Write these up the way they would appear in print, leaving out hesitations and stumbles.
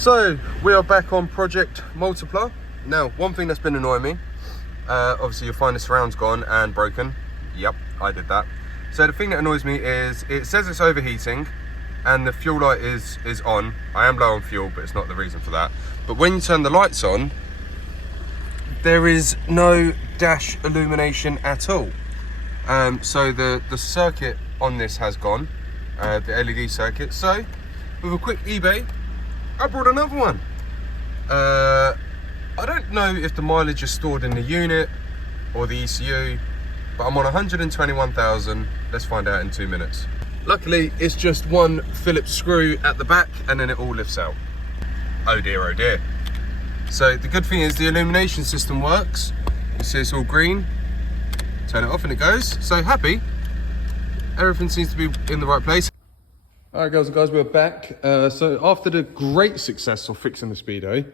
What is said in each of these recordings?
So we are back on Project Multipla. Now, one thing that's been annoying me, obviously you'll find the surround's gone and broken. Yep, I did that. So the thing that annoys me is it says it's overheating and the fuel light is on. I am low on fuel, but it's not the reason for that. But when you turn the lights on, there is no dash illumination at all. So the circuit on this has gone, the LED circuit. So with a quick eBay, I brought another one. I don't know if the mileage is stored in the unit or the ECU, but I'm on 121,000. Let's find out in 2 minutes. Luckily, it's just one Phillips screw at the back and then it all lifts out. Oh dear, oh dear. So the good thing is the illumination system works. You see it's all green. Turn it off and it goes. So happy. Everything seems to be in the right place. All right, girls and guys, we're back. So after the great success of fixing the speedo,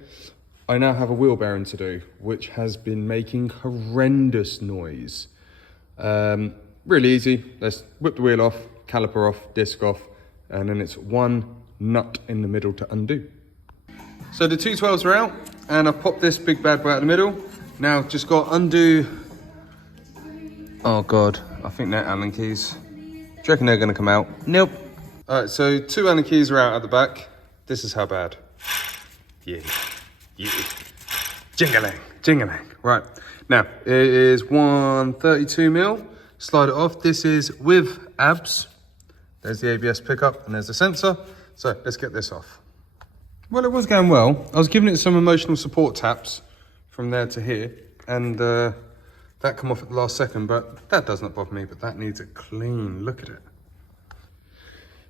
I now have a wheel bearing to do, which has been making horrendous noise. Really easy. Let's whip the wheel off, caliper off, disc off, and then it's one nut in the middle to undo. So the 212s are out, and I've popped this big bad boy out the middle. Now just got to undo. Oh God, I think they're Allen keys. Do you reckon they're gonna come out? Nope. All right, so 2 Allen keys are out at the back. This is how bad. Yeah. Jing-a-lang, jing-a-lang. Right, now it is 132mm. Slide it off. This is with ABS. There's the ABS pickup and there's the sensor. So let's get this off. Well, it was going well. I was giving it some emotional support taps from there to here, and that come off at the last second, but that does not bother me, but that needs a clean look at it.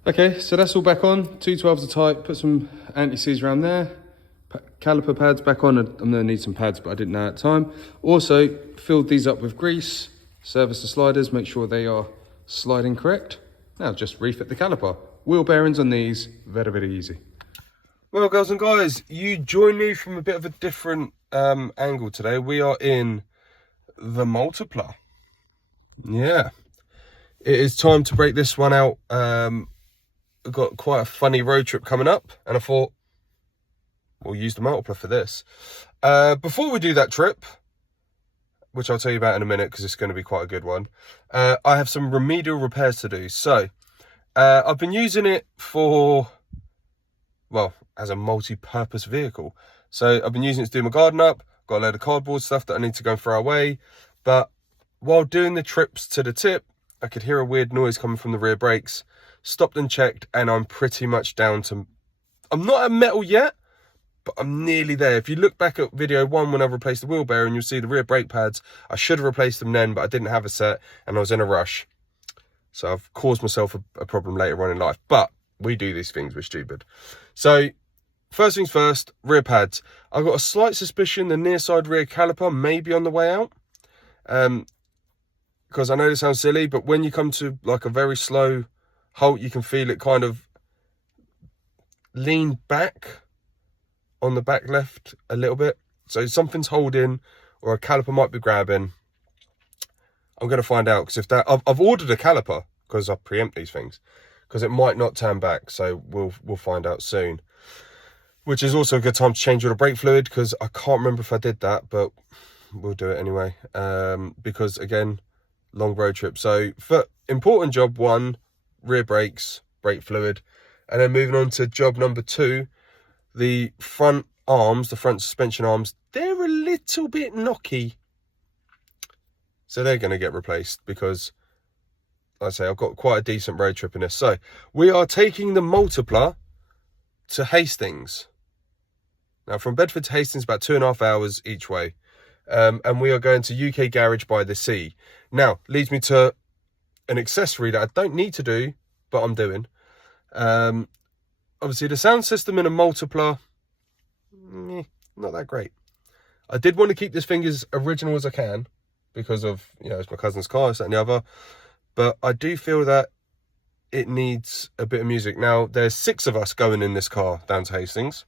Okay, so that's all back on. 212s are tight. Put some anti-seize around there. Caliper pads back on. I'm gonna need some pads, but I didn't know at the time. Also, filled these up with grease. Service the sliders, make sure they are sliding correct. Now just refit the caliper. Wheel bearings on these, very, very easy. Well, girls and guys, you join me from a bit of a different angle today. We are in the Multipla. Yeah, it is time to break this one out. We've got quite a funny road trip coming up, and I thought we'll use the Multipla for this. Before we do that trip, which I'll tell you about in a minute because it's going to be quite a good one, I have some remedial repairs to do. So I've been using it for, well, as a multi-purpose vehicle. So I've been using it to do my garden up, got a load of cardboard stuff that I need to go and throw away. But while doing the trips to the tip, I could hear a weird noise coming from the rear brakes. Stopped and checked, and I'm pretty much down to, I'm not at metal yet, but I'm nearly there. If you look back at video 1 when I replaced the wheel bearing, you'll see the rear brake pads. I should have replaced them then, but I didn't have a set and I was in a rush. So I've caused myself a problem later on in life, but we do these things, we're stupid. So first things first, rear pads. I've got a slight suspicion the near side rear caliper may be on the way out. Because I know this sounds silly, but when you come to like a very slow halt, you can feel it kind of lean back on the back left a little bit. So something's holding, or a caliper might be grabbing. I'm going to find out, because if that, I've ordered a caliper because I preempt these things, because it might not turn back. So we'll find out soon, which is also a good time to change all the brake fluid, because I can't remember if I did that, but we'll do it anyway. Because again, long road trip. So for important job 1, rear brakes, brake fluid, and then moving on to job number 2, the front arms, the front suspension arms, they're a little bit knocky. So they're going to get replaced because, like I say, I've got quite a decent road trip in this. So we are taking the Multipla to Hastings. Now from Bedford to Hastings, about 2.5 hours each way. And we are going to UK Garage by the Sea. Now, leads me to an accessory that I don't need to do, but I'm doing. Obviously, the sound system in a Multipla, not that great. I did want to keep this thing as original as I can because of, you know, it's my cousin's car, this, that and the other. But I do feel that it needs a bit of music. Now, there's 6 of us going in this car down to Hastings.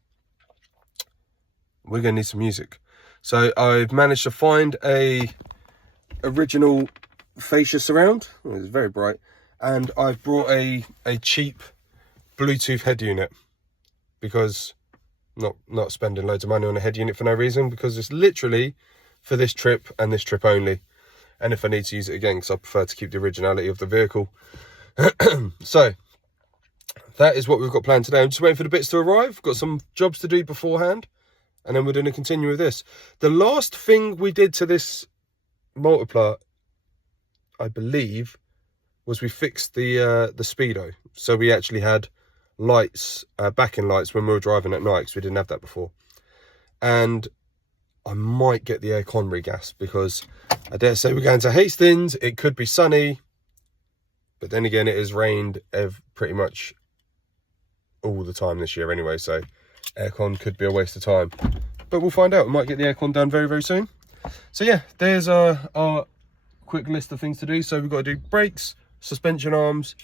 We're going to need some music. So I've managed to find a original fascia surround. Oh, it's very bright. And I've brought a cheap Bluetooth head unit because not spending loads of money on a head unit for no reason, because it's literally for this trip and this trip only. And if I need to use it again, because I prefer to keep the originality of the vehicle. So that is what we've got planned today. I'm just waiting for the bits to arrive. Got some jobs to do beforehand, and then we're going to continue with this. The last thing we did to this Multipla, I believe, was we fixed the speedo. So we actually had lights, backing lights when we were driving at night, because we didn't have that before. And I might get the aircon regas, because I dare say we're going to Hastings. It could be sunny, but then again, it has rained pretty much all the time this year anyway, so aircon could be a waste of time. But we'll find out. We might get the aircon done very, very soon. So yeah, there's our quick list of things to do. So we've got to do brakes, suspension arms,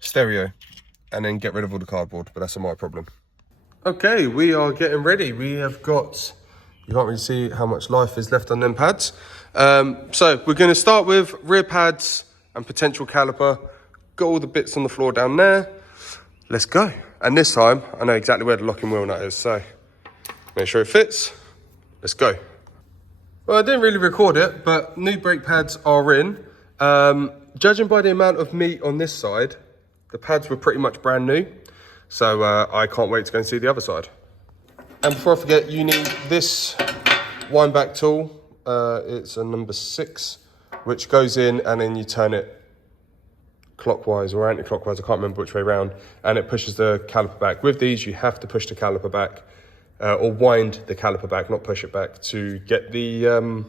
stereo, and then get rid of all the cardboard, but that's not my problem. Okay, we are getting ready. We have got, you can't really see how much life is left on them pads. So we're going to start with rear pads and potential caliper. Got all the bits on the floor down there. Let's go. And this time, I know exactly where the locking wheel nut is, so make sure it fits. Let's go. Well, I didn't really record it, but new brake pads are in. Judging by the amount of meat on this side, the pads were pretty much brand new. So I can't wait to go and see the other side. And before I forget, you need this wind back tool. It's a number 6, which goes in and then you turn it clockwise or anti-clockwise, I can't remember which way around, and it pushes the caliper back. With these, you have to push the caliper back, or wind the caliper back, not push it back, to get the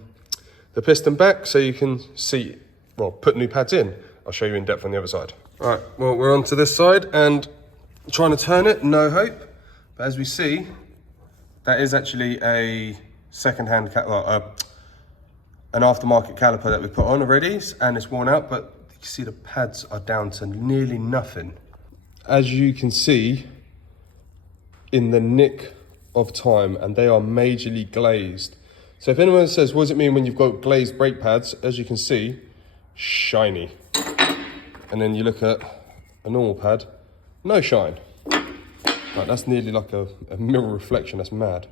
piston back, so you can see, well, put new pads in. I'll show you in depth on the other side. All right, well, we're on to this side, and trying to turn it, no hope. But as we see, that is actually a second-hand, an aftermarket caliper that we put on already, and it's worn out, but you see the pads are down to nearly nothing. As you can see, in the nick of time, and they are majorly glazed. So if anyone says, what does it mean when you've got glazed brake pads? As you can see, shiny. And then you look at a normal pad, no shine. Like, that's nearly like a mirror reflection, that's mad.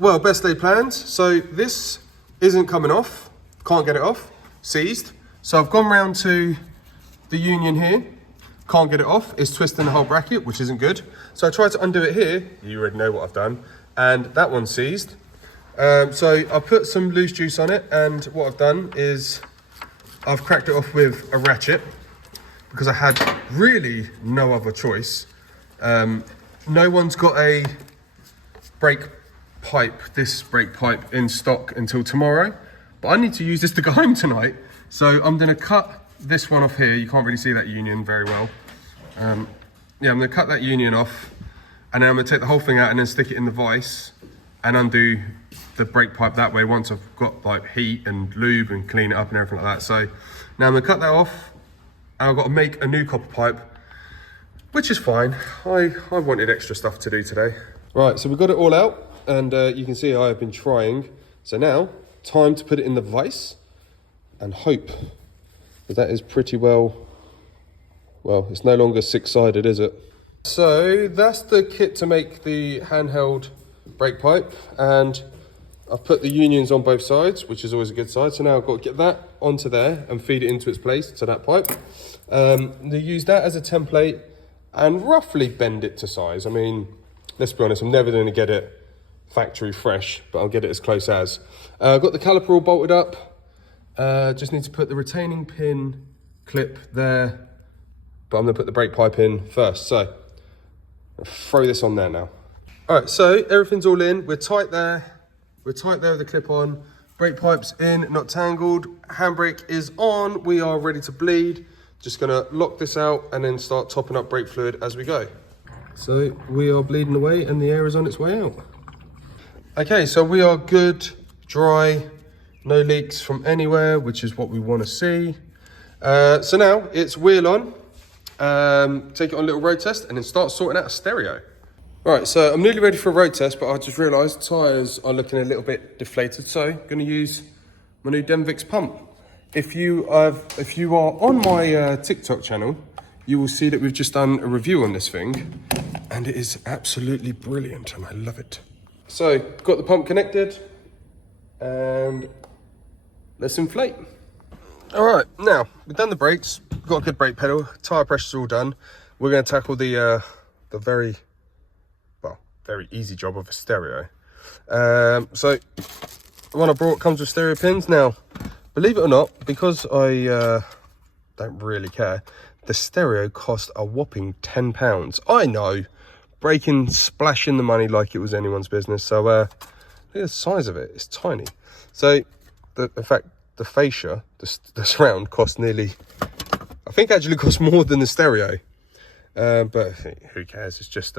Well, best laid plans. So this isn't coming off, can't get it off, seized. So I've gone round to the union here, can't get it off, it's twisting the whole bracket, which isn't good. So I tried to undo it here, you already know what I've done, and that one's seized. So I put some loose juice on it, and what I've done is I've cracked it off with a ratchet, because I had really no other choice. No one's got a brake pipe, this brake pipe in stock until tomorrow, but I need to use this to go home tonight. So I'm going to cut this one off here. You can't really see that union very well. Yeah, I'm going to cut that union off, and then I'm going to take the whole thing out and then stick it in the vise and undo the brake pipe that way once I've got like heat and lube and clean it up and everything like that. So now I'm going to cut that off, and I've got to make a new copper pipe, which is fine. I wanted extra stuff to do today. Right, so we've got it all out, and you can see I have been trying. So now, time to put it in the vise and hope that is pretty well, it's no longer 6-sided, is it? So that's the kit to make the handheld brake pipe, and I've put the unions on both sides, which is always a good side. So now I've got to get that onto there and feed it into its place to that pipe. They use that as a template and roughly bend it to size. I mean, let's be honest, I'm never going to get it factory fresh, but I'll get it as close as. I've got the caliper all bolted up. Just need to put the retaining pin clip there, but I'm going to put the brake pipe in first. So I'll throw this on there now. All right, so everything's all in. We're tight there. We're tight there with the clip on. Brake pipe's in, not tangled. Handbrake is on. We are ready to bleed. Just going to lock this out and then start topping up brake fluid as we go. So we are bleeding away and the air is on its way out. Okay, so we are good, dry, no leaks from anywhere, which is what we want to see. So now it's wheel on, take it on a little road test and then start sorting out a stereo. Right, so I'm nearly ready for a road test, but I just realised tyres are looking a little bit deflated, so I'm going to use my new Denvix pump. If you are on my TikTok channel, you will see that we've just done a review on this thing, and it is absolutely brilliant, and I love it. So, got the pump connected, and let's inflate. All right, now we've done the brakes, got a good brake pedal, tyre pressure's all done. We're going to tackle the very easy job of a stereo. So the one I brought comes with stereo pins. Now, believe it or not, because I don't really care, the stereo cost a whopping £10. I know, breaking, splashing the money like it was anyone's business. So look at the size of it, it's tiny. So in fact, the fascia, the surround, cost nearly, I think actually cost more than the stereo. But who cares? It's just,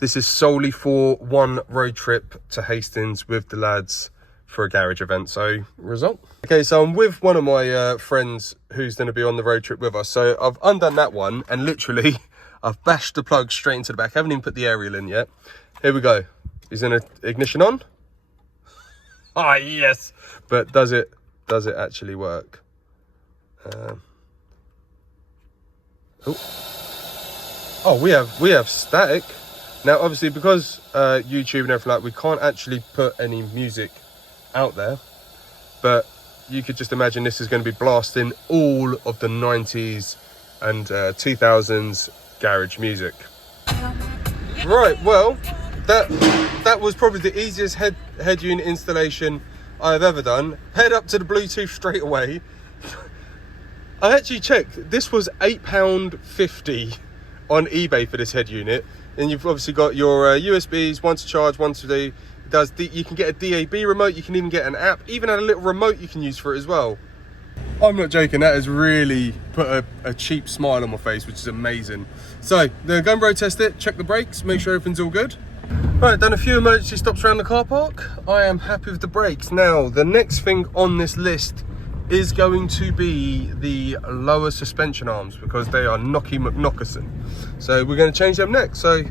this is solely for one road trip to Hastings with the lads for a garage event. So, result. Okay, so I'm with one of my friends who's going to be on the road trip with us. So I've undone that one and literally I've bashed the plug straight into the back. I haven't even put the aerial in yet. Here we go. Is an ignition on? Ah, yes. But does it actually work? Oh, we have static. Now, obviously, because YouTube and everything like, we can't actually put any music out there. But you could just imagine this is going to be blasting all of the 90s and 2000s garage music. Right, well, that was probably the easiest head unit installation I've ever done. Head up to the Bluetooth straight away. I actually checked, this was £8.50 on eBay for this head unit. And you've obviously got your USBs, one to charge, one to do. You can get a DAB remote, you can even get an app, even had a little remote you can use for it as well. I'm not joking, that has really put a cheap smile on my face, which is amazing. So, the gun road test it, check the brakes, make sure everything's all good. Right, done a few emergency stops around the car park. I am happy with the brakes. Now, the next thing on this list is going to be the lower suspension arms because they are knocky McKnockerson. So we're going to change them next. So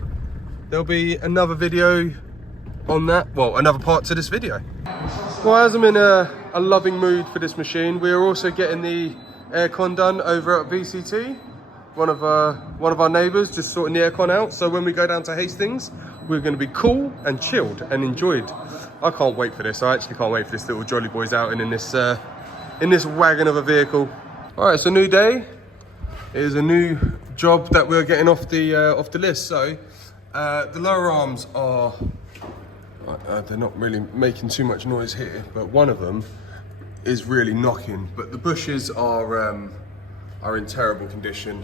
there'll be another video on that. Well, another part to this video. Well, as I'm in a loving mood for this machine, we are also getting the aircon done over at VCT. One of our neighbours just sorting the aircon out. So when we go down to Hastings, we're going to be cool and chilled and enjoyed. I can't wait for this. I actually can't wait for this little Jolly Boys outing in this wagon of a vehicle. All right, it's a new day. It is a new job that we're getting off the list. So the lower arms are they're not really making too much noise here, but one of them is really knocking. But the bushes are in terrible condition.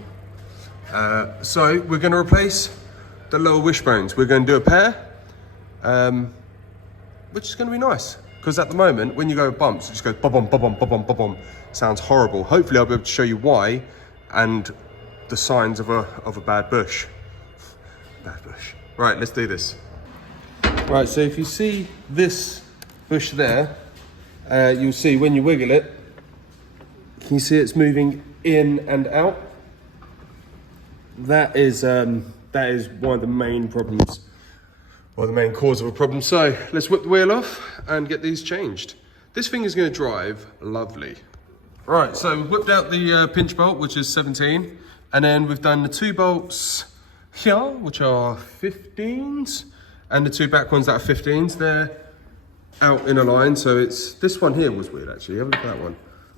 So we're going to replace the lower wishbones. We're going to do a pair, which is going to be nice. Because at the moment, when you go bumps, it just goes ba-bum, ba-bum, ba-bum, ba-bum. Sounds horrible. Hopefully I'll be able to show you why and the signs of a bad bush. Bad bush. Right, let's do this. Right, so if you see this bush there, you'll see when you wiggle it, can you see it's moving in and out? That is one of the main problems. Or the main cause of a problem. So let's whip the wheel off and get these changed. This thing is going to drive lovely. Right, so we've whipped out the pinch bolt, which is 17, and then we've done the 2 bolts here, which are 15s, and the 2 back ones that are 15s. They're out in a line, so it's this one here was weird actually. Have a look at that one.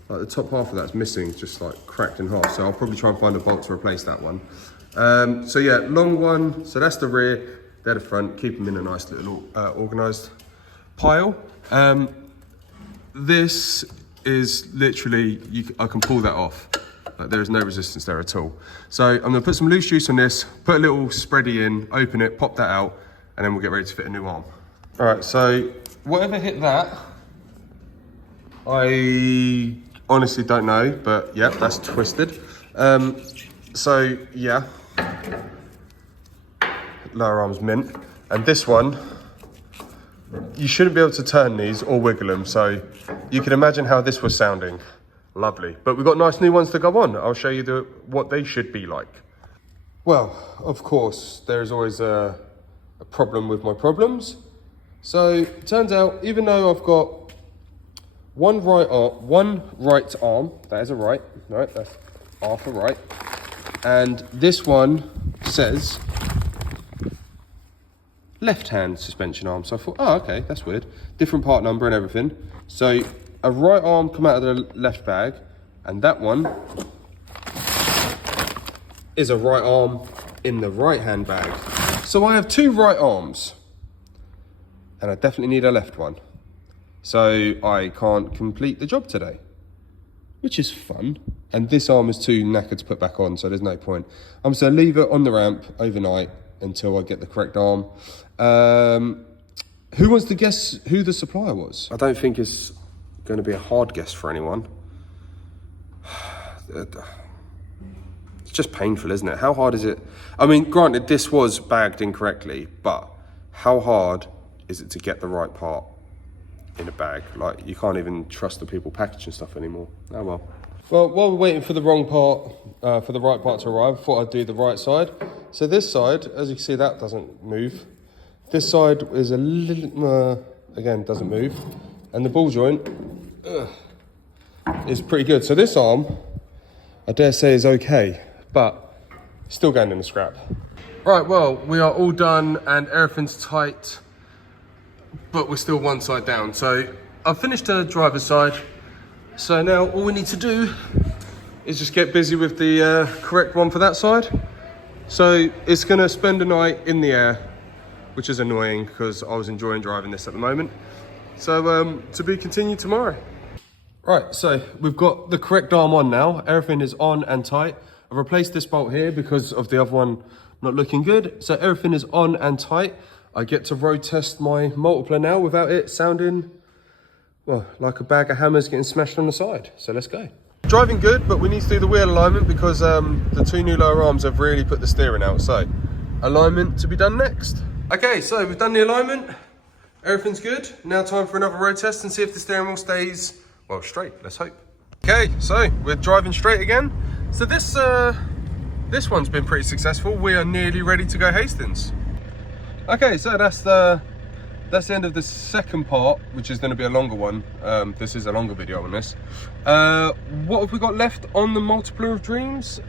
Like the top half of that's missing, just like cracked in half. So I'll probably try and find a bolt to replace that one. So yeah, long one. So that's the rear. They're the front, keep them in a nice little organised pile. This is literally, I can pull that off. Like there is no resistance there at all. So I'm gonna put some loose juice on this, put a little spready in, open it, pop that out, and then we'll get ready to fit a new arm. All right, so whatever hit that, I honestly don't know, but yeah, that's twisted. So yeah. Lower arms mint, and this one you shouldn't be able to turn these or wiggle them, so you can imagine how this was sounding. Lovely, but we've got nice new ones to go on. I'll show you what they should be like. Well, of course there is always a problem with my problems. So it turns out, even though I've got one right arm, that is a right, that's half a right, And this one says left-hand suspension arm. So I thought, oh, okay, that's weird. Different part number and everything. So a right arm come out of the left bag, and that one is a right arm in the right-hand bag. So I have two right arms, and I definitely need a left one. So I can't complete the job today, which is fun. And this arm is too knackered to put back on, so there's no point. I'm just gonna leave it on the ramp overnight until I get the correct arm. Who wants to guess who the supplier was? I don't think it's going to be a hard guess for anyone. It's just painful, isn't it? How hard is it? I mean, granted, this was bagged incorrectly, but how hard is it to get the right part in a bag? Like, you can't even trust the people packaging stuff anymore. Oh well. Well, while we're waiting for the wrong part, for the right part to arrive, I thought I'd do the right side. So this side, as you can see, that doesn't move. This side is a little, again, doesn't move. And the ball joint is pretty good. So this arm, I dare say, is okay, but still going in the scrap. Right, well, we are all done and everything's tight, but we're still one side down. So I've finished the driver's side. So now all we need to do is just get busy with the correct one for that side. So it's gonna spend a night in the air, which is annoying because I was enjoying driving this at the moment. So to be continued tomorrow. Right, so we've got the correct arm on now. Everything is on and tight. I've replaced this bolt here because of the other one not looking good. So everything is on and tight. I get to road test my Multipla now without it sounding, well, like a bag of hammers getting smashed on the side. So let's go. Driving good, but we need to do the wheel alignment because the two new lower arms have really put the steering out. So alignment to be done next. Okay, so we've done the alignment. Everything's good. Now time for another road test and see if the steering wheel stays, well, straight. Let's hope. Okay, so we're driving straight again. So this one's been pretty successful. We are nearly ready to go Hastings. Okay, so that's the end of the second part, which is going to be a longer one. This is a longer video on this. What have we got left on the Multiple of Dreams?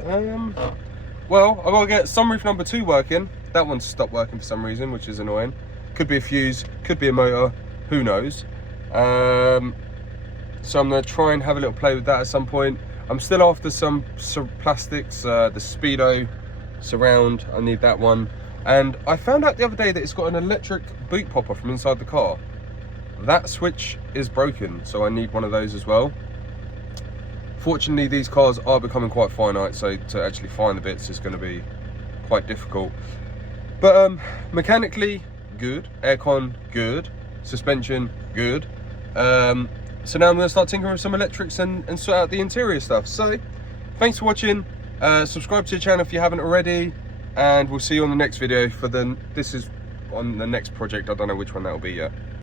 Well, I've got to get sunroof number 2 working. That one's stopped working for some reason, which is annoying. Could be a fuse, could be a motor, who knows. So I'm going to try and have a little play with that at some point. I'm still after some plastics, the speedo surround, I need that one. And I found out the other day that it's got an electric boot popper from inside the car. That switch is broken, so I need one of those as well. Fortunately, these cars are becoming quite finite, so to actually find the bits is going to be quite difficult. But mechanically, good. Aircon, good. Suspension, good. So now I'm going to start tinkering with some electrics and sort out the interior stuff. So, thanks for watching. Subscribe to the channel if you haven't already. And we'll see you on the next video for this is on the next project. I don't know which one that will be yet.